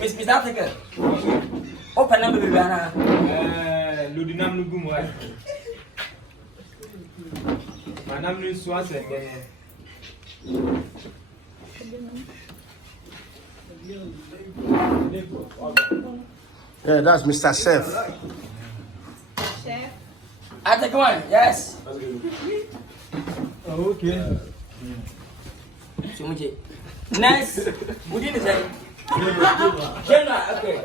Miss Africa. Open number, Bibana. Ludinam Nugumo. My name is Swanson. Yeah, that's Mr. Chef. Chef. I take one, yes. Okay. Nice. What did you say? General, okay.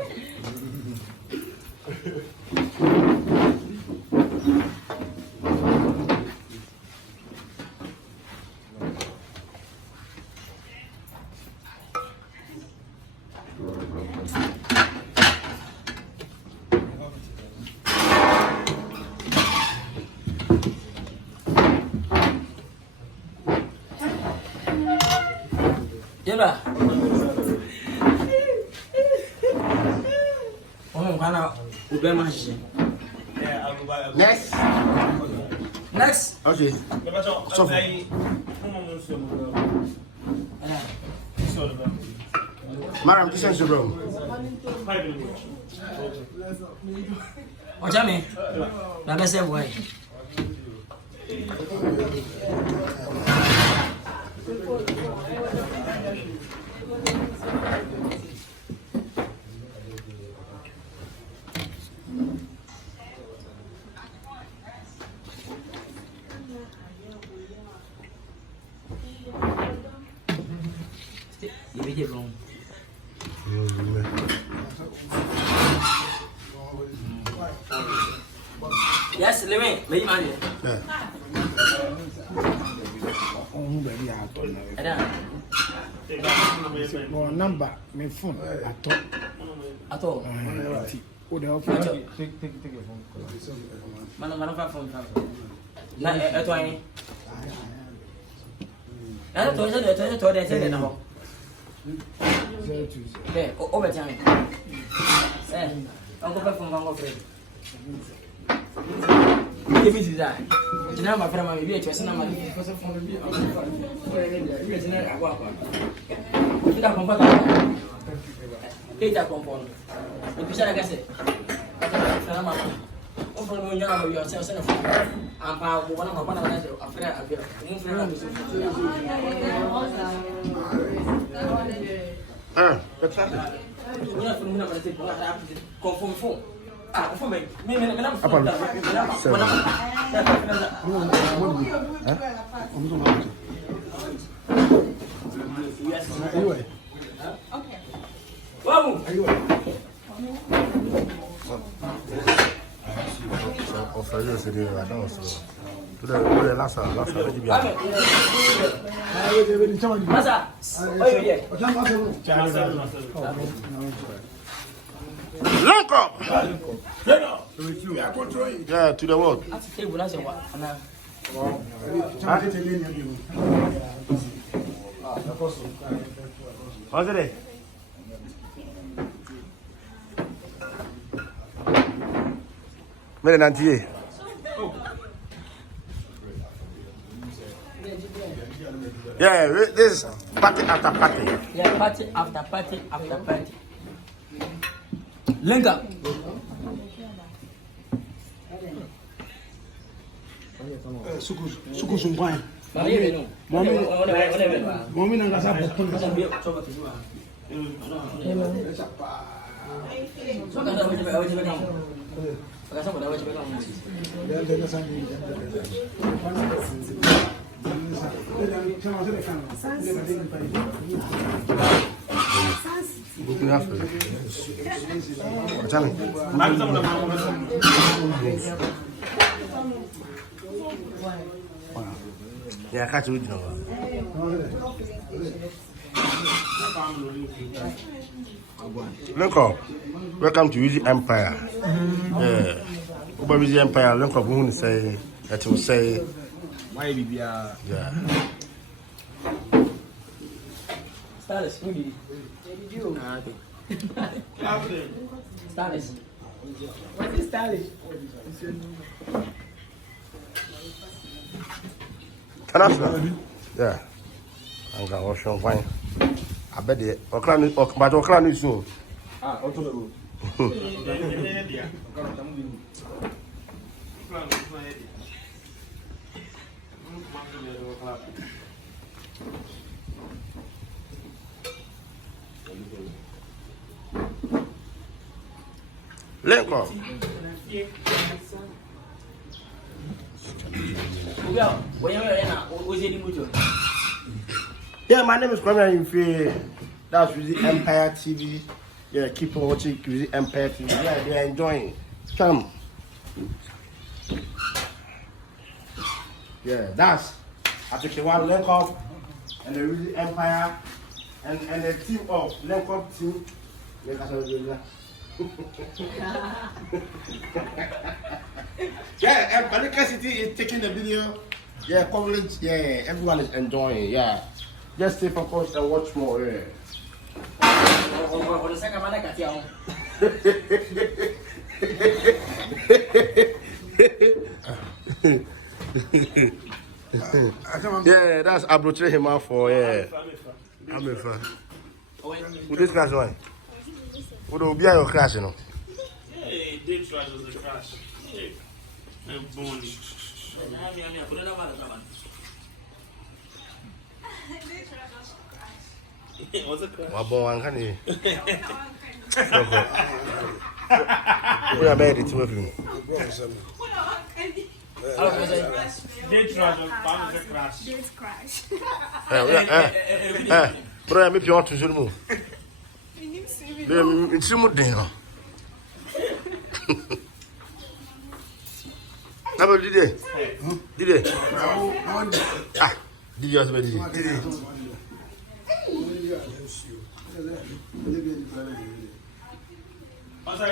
General. Next. Next. Okay. So, Madam, this is your room. What's that mean? That's the way. Yes, let me money. Yeah. Number, my phone, At all. Take your phone. Man, phone. That's why. I told you that I told you now. There, over time. Uncle from Uncle Fred. Give me that. The number from my village was not my because of phone. Kita kompon. Bisa nak kasi. Kata nama. Kompon mo nyala mo yo sana. Apa bukan apa namanya tu? Afra. Ini frame tu. Exactly. Ini aku nak berarti bukan ada kompon phone. Kompon baik. Mana? Apa? Mana? Okay. Vamos! Offer c'est des vacances. Tout le là ça fait bien. Masa, oye bien. Link up. Yeah, to the world. Hey, bulan sewa. Ana. What's it? Mere nantier. Yeah, this is party after party. Yeah, party after party after party. Lenga. Suku sungkwai. Mami nanga sa bokon. Yeah, I can't do it. Look up. Welcome to Easy Empire. Yeah. Over Easy Empire, look up who say that will say. Why be Yeah. Stylish, who did you? Stylish. What is stylish? Can I smell? Yeah. I'm going to wash your wine. I bet the Okran is soon. Ah, auto. Lincoln. Yeah, my name is Kwame Imfe. That's with the Empire TV. Yeah, keep on watching with the Empire TV. Yeah, they are enjoying. Come. Yeah, that's I took one link up and the really Empire and the team of link up team. Yeah, Balika City is taking the video. Yeah, coverage. Yeah, everyone is enjoying. Yeah, just stay focused and watch more. Yeah. Yeah, that's Abrotre Hima for I'm a fan. Who this class one? Who do be your class, you know? Hey, Dick Trash was a crash. Hey, I'm born. What's a crash? What born can you? We are married to him. Dick Trash was a crash. Date crash. Bro, I'm if you want to zoom. It's a mood dinner. How did it? Did it? Ah, did you ask me? Did it?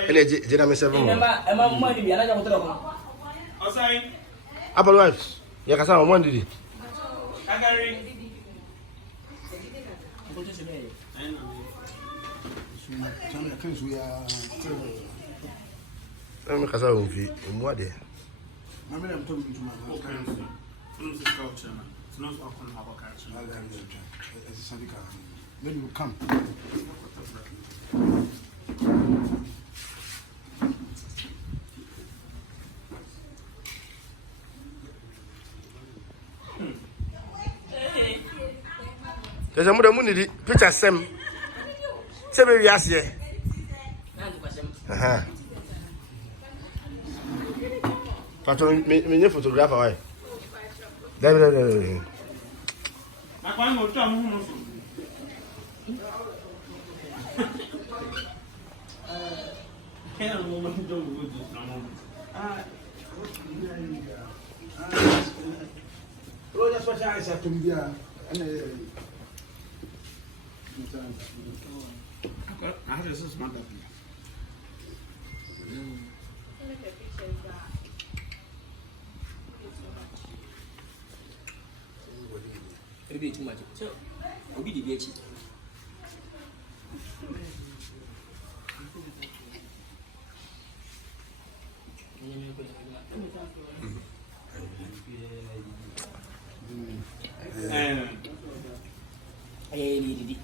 Energy, Jenna, 7. Apple wives. Yakasa, one did it. I'm a casa of you. What day? I'm talking to my husband. It's not all come have a culture. When you come. There's a mother money picture sem. Seven years here. Patron, me photographer, why? There. I can't go to home. Can't woman do with this moment. Oh, that's what I said to me. I had this month. It'll be too much. So, we'll be the bitch. Hey,